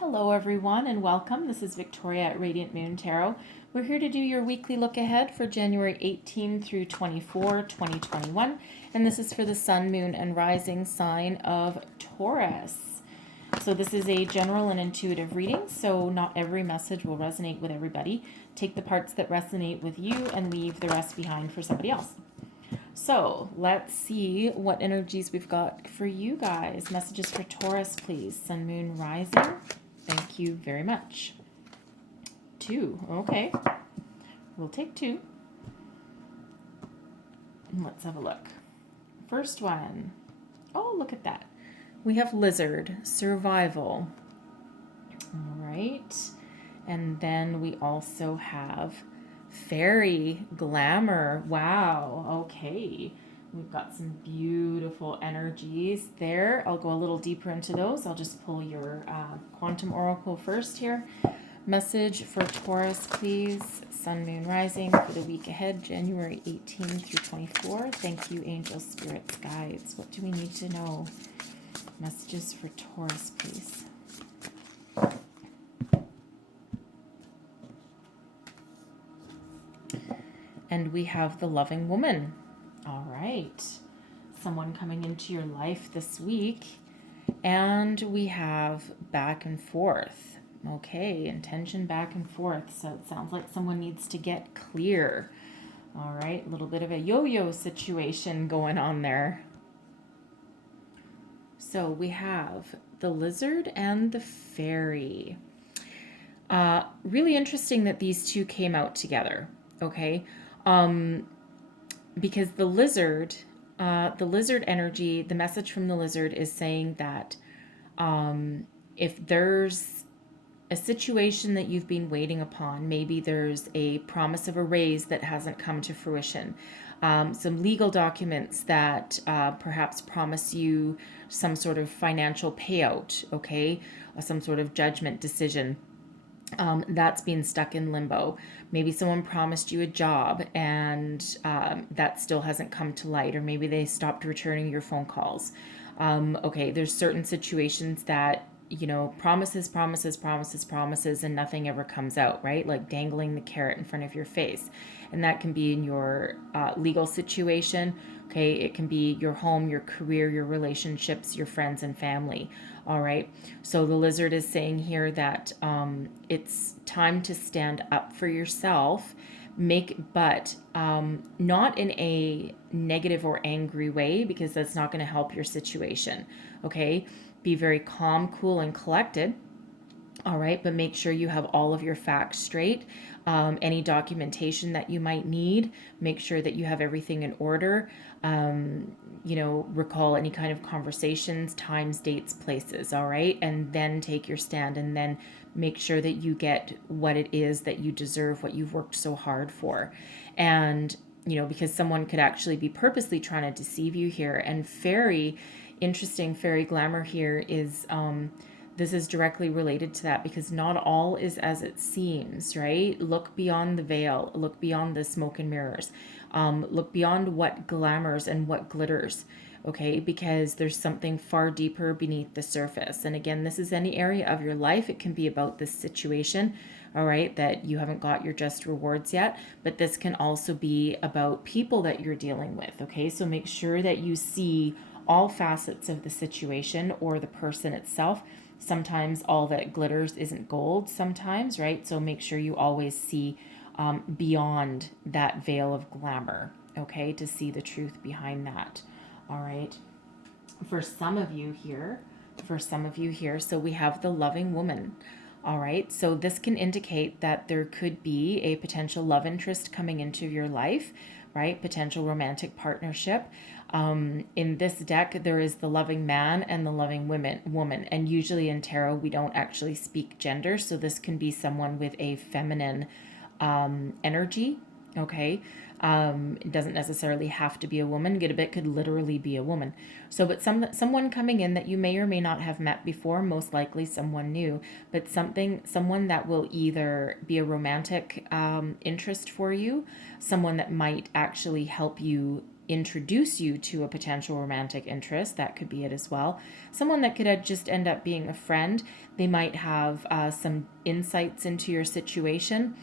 Hello everyone and welcome. This is Victoria at Radiant Moon Tarot. We're here to do your weekly look ahead for January 18 through 24, 2021. And this is for the sun, moon, and rising sign of Taurus. So this is a general and intuitive reading, so not every message will resonate with everybody. Take the parts that resonate with you and leave the rest behind for somebody else. So let's see what energies we've got for you guys. Messages for Taurus, please. Sun, moon, rising. Thank you very much. 2. Okay. We'll take 2. And let's have a look. First one. Oh, look at that. We have lizard, survival. All right. And then we also have fairy, glamour. Wow. Okay. We've got some beautiful energies there. I'll go a little deeper into those. I'll just pull your quantum oracle first here. Message for Taurus, please. Sun, moon, rising for the week ahead, January 18 through 24. Thank you, angels, spirits, guides. What do we need to know? Messages for Taurus, please. And we have the loving woman. All right. Someone coming into your life this week. And we have back and forth. Okay, intention back and forth. So it sounds like someone needs to get clear. All right, a little bit of a yo-yo situation going on there. So we have the lizard and the fairy. Really interesting that these two came out together. Okay. Because the lizard energy, the message from the lizard is saying that if there's a situation that you've been waiting upon, maybe there's a promise of a raise that hasn't come to fruition, some legal documents that perhaps promise you some sort of financial payout, okay, some sort of judgment decision. That's been stuck in limbo. Maybe someone promised you a job and that still hasn't come to light, or maybe they stopped returning your phone calls. Okay, there's certain situations that, you know, promises, and nothing ever comes out, right? Like dangling the carrot in front of your face. And that can be in your legal situation. Okay, it can be your home, your career, your relationships, your friends and family. All right. So the lizard is saying here that it's time to stand up for yourself, but not in a negative or angry way, because that's not going to help your situation. Okay. Be very calm, cool, and collected. All right, but make sure you have all of your facts straight. Any documentation that you might need, make sure that you have everything in order. Recall any kind of conversations, times, dates, places, all right? And then take your stand, and then make sure that you get what it is that you deserve, what you've worked so hard for. And, because someone could actually be purposely trying to deceive you here. And interesting fairy glamour here is... this is directly related to that, because not all is as it seems, right? Look beyond the veil, look beyond the smoke and mirrors, look beyond what glamours and what glitters, okay? Because there's something far deeper beneath the surface. And again, this is any area of your life. It can be about this situation, all right, that you haven't got your just rewards yet, but this can also be about people that you're dealing with, okay? So make sure that you see all facets of the situation or the person itself. Sometimes all that glitters isn't gold sometimes, right? So make sure you always see beyond that veil of glamour, okay, to see the truth behind that, all right? For some of you here, so we have the loving woman, all right? So this can indicate that there could be a potential love interest coming into your life, right? Potential romantic partnership. In this deck, there is the loving man and the loving woman. And usually in tarot, we don't actually speak gender. So this can be someone with a feminine energy, okay? It doesn't necessarily have to be a woman. It could literally be a woman. So, but someone coming in that you may or may not have met before, most likely someone new, but someone that will either be a romantic interest for you, someone that might actually help you introduce you to a potential romantic interest. That could be it as well. Someone that could just end up being a friend. They might have some insights into your situation.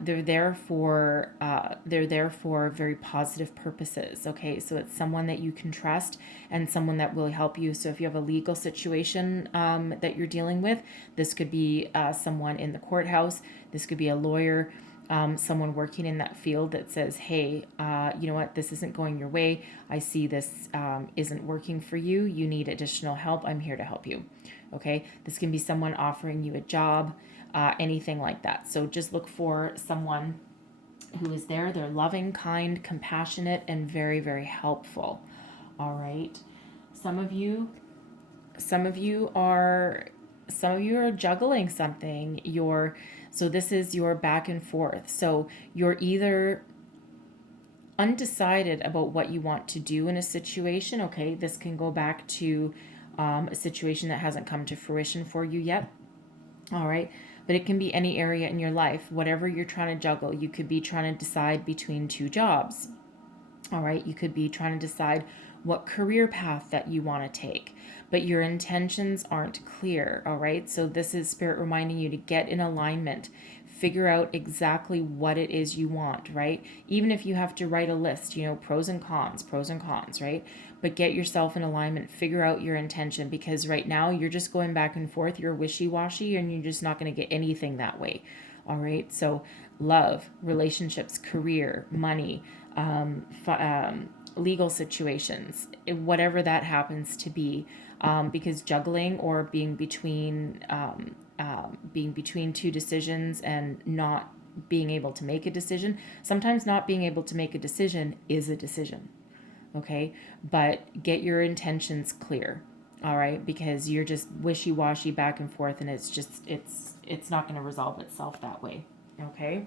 They're there for very positive purposes. Okay, so it's someone that you can trust and someone that will help you. So if you have a legal situation that you're dealing with, this could be someone in the courthouse. This could be a lawyer. Someone working in that field that says, hey, you know what, this isn't going your way. I see this isn't working for you. You need additional help. I'm here to help you. Okay, this can be someone offering you a job, anything like that. So just look for someone who is there. They're loving, kind, compassionate, and very, very helpful. All right. Some of you are juggling something. So this is your back and forth. So you're either undecided about what you want to do in a situation. Okay, this can go back to a situation that hasn't come to fruition for you yet. All right, but it can be any area in your life, whatever you're trying to juggle. You could be trying to decide between two jobs. All right, you could be trying to decide what career path that you want to take, but your intentions aren't clear. All right, so this is Spirit reminding you to get in alignment. Figure out exactly what it is you want, right? Even if you have to write a list, pros and cons, right? But get yourself in alignment, figure out your intention, because right now you're just going back and forth, you're wishy-washy, and you're just not going to get anything that way. All right, so love, relationships, career, money, legal situations, whatever that happens to be, because juggling or being between two decisions and not being able to make a decision. Sometimes not being able to make a decision is a decision, okay? But get your intentions clear, all right? Because you're just wishy-washy back and forth, and it's not going to resolve itself that way, okay?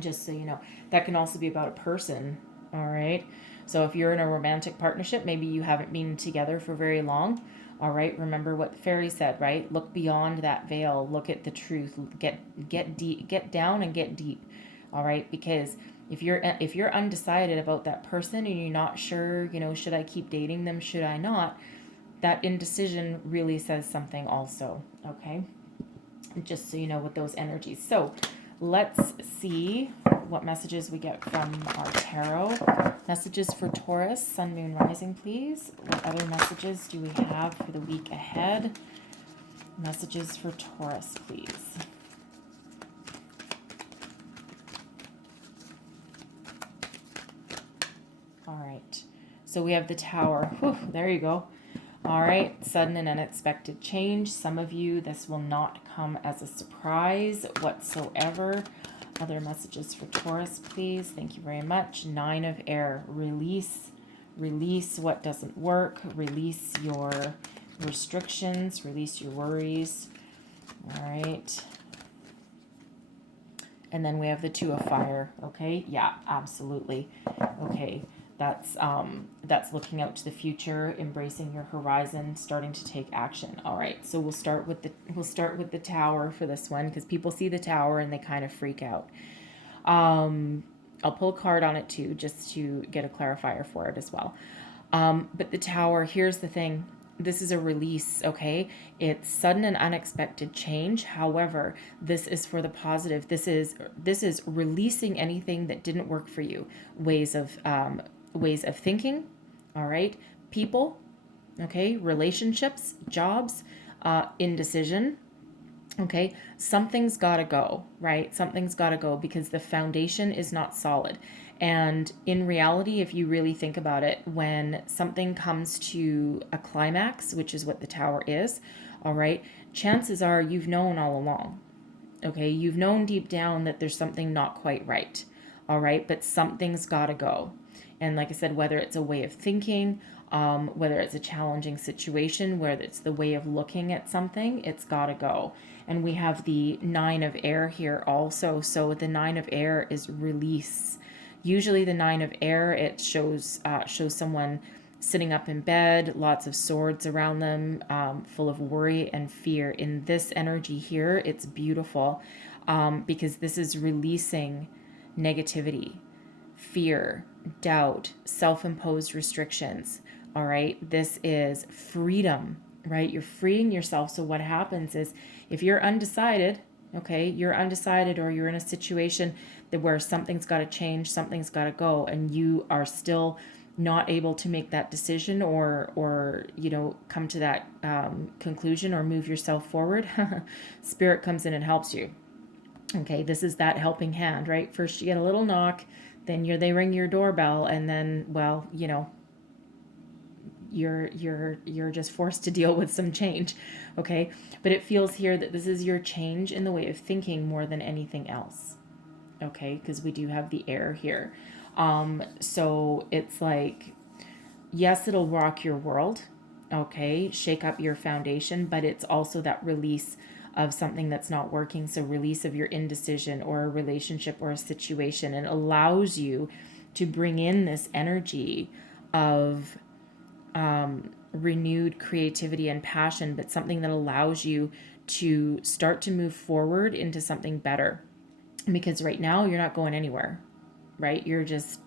Just so you know. That can also be about a person, all right? So if you're in a romantic partnership, maybe you haven't been together for very long. All right, remember what the fairy said, right? Look beyond that veil. Look at the truth. Get deep, get down and get deep. All right, because if you're undecided about that person and you're not sure, should I keep dating them? Should I not? That indecision really says something also. Okay, just so you know with those energies. So let's see what messages we get from our tarot. Messages for Taurus, Sun, Moon, Rising, please. What other messages do we have for the week ahead? Messages for Taurus, please. All right. So we have the Tower. Whew, there you go. All right. Sudden and unexpected change. Some of you, this will not come as a surprise whatsoever. Other messages for Taurus, please. Thank you very much. 9 of Air. Release what doesn't work. Release your restrictions. Release your worries. All right. And then we have the 2 of Fire. Okay. Yeah, absolutely. Okay. That's looking out to the future, embracing your horizon, starting to take action. All right, so we'll start with the Tower for this one, because people see the Tower and they kind of freak out. I'll pull a card on it too, just to get a clarifier for it as well. But the Tower, here's the thing. This is a release, okay? It's sudden and unexpected change. However, this is for the positive. This is releasing anything that didn't work for you. Ways of thinking, all right? People, okay? Relationships, jobs, indecision, okay? Something's got to go, right? Something's got to go because the foundation is not solid. And in reality, if you really think about it, when something comes to a climax, which is what the Tower is, all right, chances are you've known all along, okay? You've known deep down that there's something not quite right, all right? But something's got to go. And like I said, whether it's a way of thinking, whether it's a challenging situation, whether it's the way of looking at something, it's got to go. And we have the 9 of Air here also. So the 9 of Air is release. Usually the 9 of Air, it shows someone sitting up in bed, lots of swords around them, full of worry and fear. In this energy here, it's beautiful because this is releasing negativity, fear, doubt, self-imposed restrictions. All right. This is freedom, right? You're freeing yourself. So what happens is if you're undecided, okay, you're undecided, or you're in a situation that where something's got to change, something's got to go, and you are still not able to make that decision, or come to that conclusion or move yourself forward, spirit comes in and helps you. Okay, this is that helping hand, right? First you get a little knock, then they ring your doorbell, and then, well, you're just forced to deal with some change. Okay, but it feels here that this is your change in the way of thinking more than anything else. Okay, because we do have the air here. So it's like, yes, it'll rock your world, okay, shake up your foundation, but it's also that release of something that's not working. So release of your indecision or a relationship or a situation, and allows you to bring in this energy of renewed creativity and passion, but something that allows you to start to move forward into something better. Because right now you're not going anywhere, right? You're just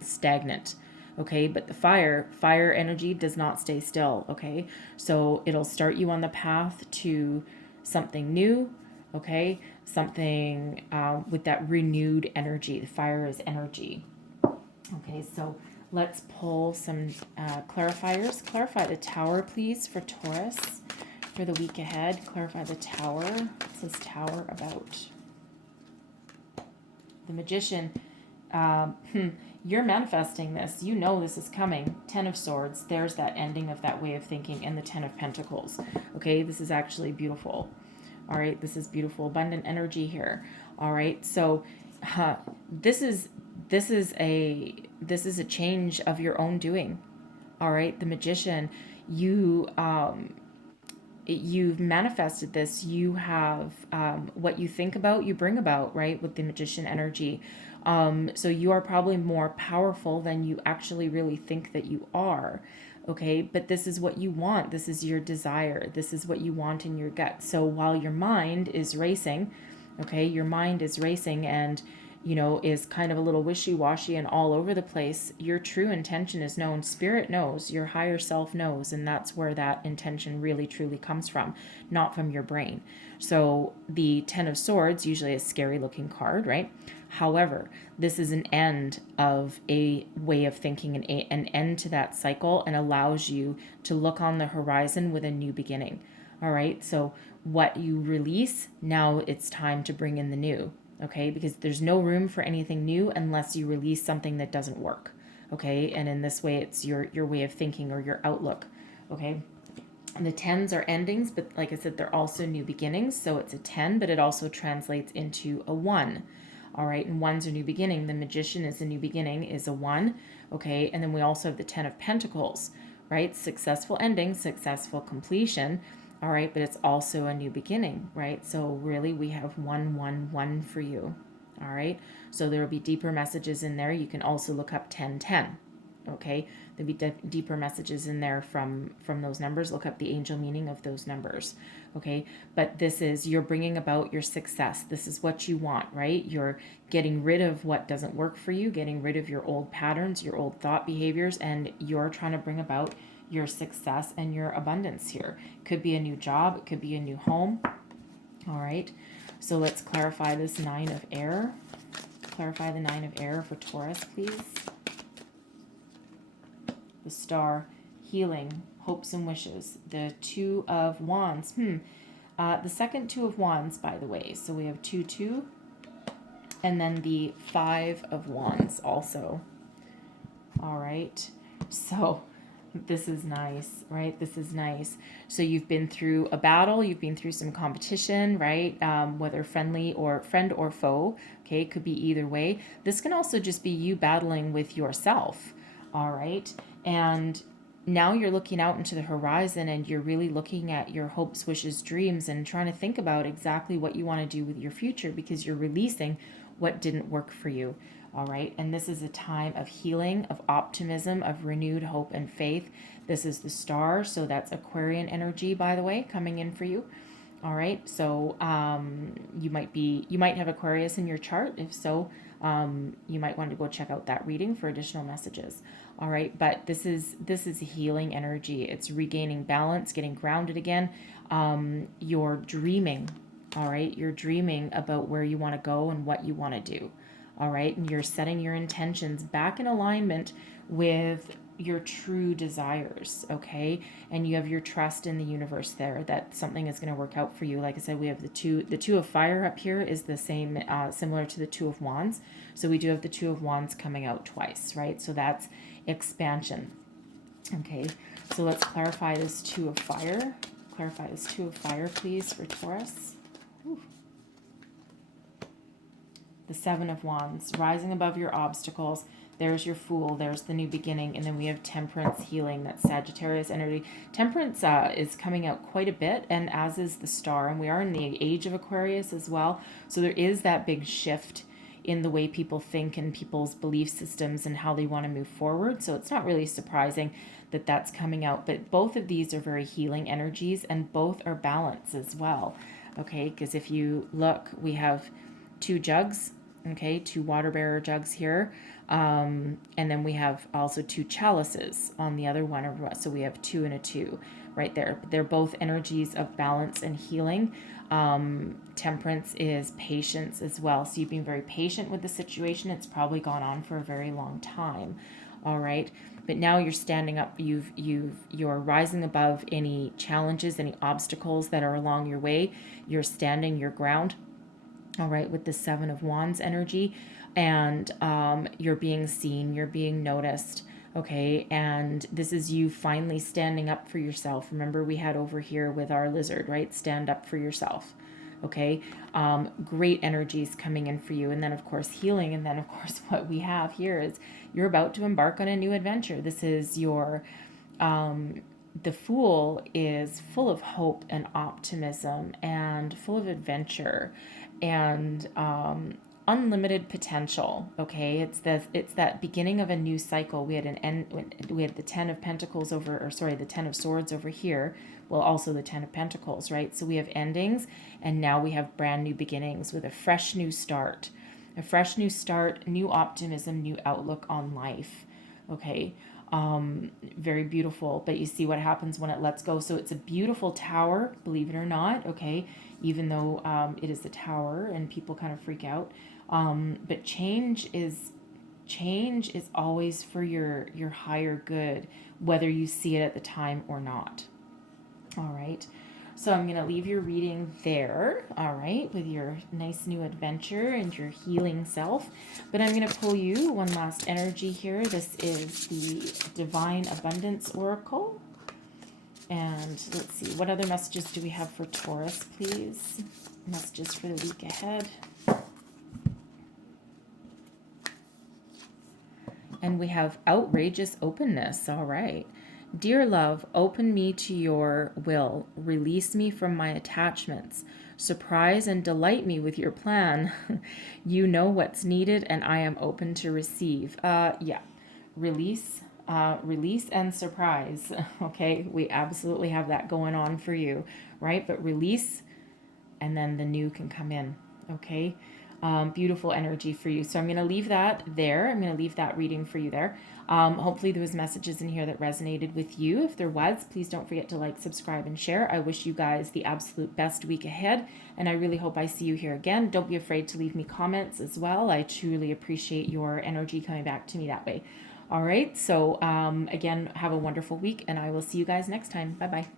stagnant. Okay, but the fire energy does not stay still. Okay, so it'll start you on the path to something new. Okay, something with that renewed energy. The fire is energy. Okay, so let's pull some clarifiers. Clarify the Tower, please, for Taurus for the week ahead. Clarify the Tower. What says Tower about? The Magician. You're manifesting this. You know this is coming. 10 of Swords. There's that ending of that way of thinking, and the 10 of Pentacles. Okay, this is actually beautiful. All right, this is beautiful, abundant energy here. All right, so this is a change of your own doing. All right, the Magician, you've manifested this. You have what you think about, you bring about, right, with the Magician energy. So you are probably more powerful than you actually really think that you are. Okay, but this is what you want. This is your desire. This is what you want in your gut. So while your mind is racing, okay, your mind is racing and is kind of a little wishy-washy and all over the place, your true intention is known. Spirit knows, your higher self knows, and that's where that intention really truly comes from, not from your brain. So the 10 of Swords, usually a scary looking card, right? However, this is an end of a way of thinking, an end to that cycle, and allows you to look on the horizon with a new beginning. All right, so what you release, now it's time to bring in the new. Okay, because there's no room for anything new unless you release something that doesn't work. Okay, and in this way, it's your way of thinking or your outlook. Okay, and the 10s are endings, but like I said, they're also new beginnings. So it's a 10, but it also translates into a 1. All right, and 1's a new beginning. The Magician is a new beginning, is a 1. Okay, and then we also have the 10 of Pentacles, right? Successful ending, successful completion. All right, but it's also a new beginning, right? So really we have 111 for you. All right, so there will be deeper messages in there. You can also look up 1010. Okay, there'll be deeper messages in there from those numbers. Look up the angel meaning of those numbers. Okay, but this is, you're bringing about your success. This is what you want, right? You're getting rid of what doesn't work for you, getting rid of your old patterns, your old thought behaviors, and you're trying to bring about your success and your abundance here. Could be a new job, it could be a new home. All right, so let's clarify this 9 of air. Clarify the 9 of air for Taurus, please. The Star, healing, hopes and wishes. The 2 of Wands. The second 2 of Wands, by the way. So we have 2, 2, and then the 5 of Wands also. All right, so this is nice, right? This is nice. So you've been through a battle, you've been through some competition, right? Whether friendly or friend or foe, okay? It could be either way. This can also just be you battling with yourself, all right? And now you're looking out into the horizon and you're really looking at your hopes, wishes, dreams, and trying to think about exactly what you want to do with your future, because you're releasing what didn't work for you. All right, and this is a time of healing, of optimism, of renewed hope and faith. This is the Star, so that's Aquarian energy, by the way, coming in for you. All right, so you might have Aquarius in your chart. If so, you might want to go check out that reading for additional messages. All right, but this is healing energy. It's regaining balance, getting grounded again. You're dreaming. All right, you're dreaming about where you want to go and what you want to do. All right, and you're setting your intentions back in alignment with your true desires. Okay, and you have your trust in the universe there that something is going to work out for you. Like I said, we have the two of fire up here is the same, similar to the two of wands. So we do have the two of wands coming out twice, right? So that's expansion. Okay, so let's clarify this two of fire. Clarify this two of fire, please, for Taurus. Whew. The Seven of Wands, rising above your obstacles. There's your Fool, there's the new beginning, and then we have Temperance, healing. That's Sagittarius energy. Temperance is coming out quite a bit, and as is the Star, and we are in the age of Aquarius as well, so there is that big shift in the way people think and people's belief systems and how they want to move forward. So it's not really surprising that that's coming out, but both of these are very healing energies, and both are balance as well. Okay, because if you look, we have two jugs, okay, two water bearer jugs here, and then we have also two chalices on the other one, so we have two and a two right there. They're both energies of balance and healing. Temperance is patience as well, so you've been very patient with the situation. It's probably gone on for a very long time. All right, but now you're standing up. You're rising above any challenges, any obstacles that are along your way. You're standing your ground. All right, with the Seven of Wands energy, and you're being seen, you're being noticed. Okay, and this is you finally standing up for yourself. Remember, we had over here with our lizard, right? Stand up for yourself. Okay, great energies coming in for you, and then of course healing, and then of course what we have here is you're about to embark on a new adventure. This is your the Fool is full of hope and optimism and full of adventure and unlimited potential. Okay, it's that beginning of a new cycle. We had we had the Ten of Pentacles over, or sorry, the Ten of Swords over here. Well, also the Ten of Pentacles, right? So we have endings, and now we have brand new beginnings with a fresh new start. A fresh new start, new optimism, new outlook on life. Okay, very beautiful, but you see what happens when it lets go. So it's a beautiful tower, believe it or not. Okay, even though it is the tower and people kind of freak out, but change is always for your higher good, whether you see it at the time or not. All right, so I'm going to leave your reading there, all right, with your nice new adventure and your healing self. But I'm going to pull you one last energy here. This is the Divine Abundance Oracle. And let's see, what other messages do we have for Taurus, please? Messages for the week ahead. And we have outrageous openness, all right. Dear love, open me to your will. Release me from my attachments. Surprise and delight me with your plan. You know what's needed, and I am open to receive. Yeah. Release and surprise. Okay, we absolutely have that going on for you, right? But release, and then the new can come in. Okay. Beautiful energy for you. So I'm going to leave that there. I'm going to leave that reading for you there. Hopefully there was messages in here that resonated with you. If there was, please don't forget to like, subscribe, and share. I wish you guys the absolute best week ahead, and I really hope I see you here again. Don't be afraid to leave me comments as well. I truly appreciate your energy coming back to me that way. All right, so again, have a wonderful week, and I will see you guys next time. Bye-bye.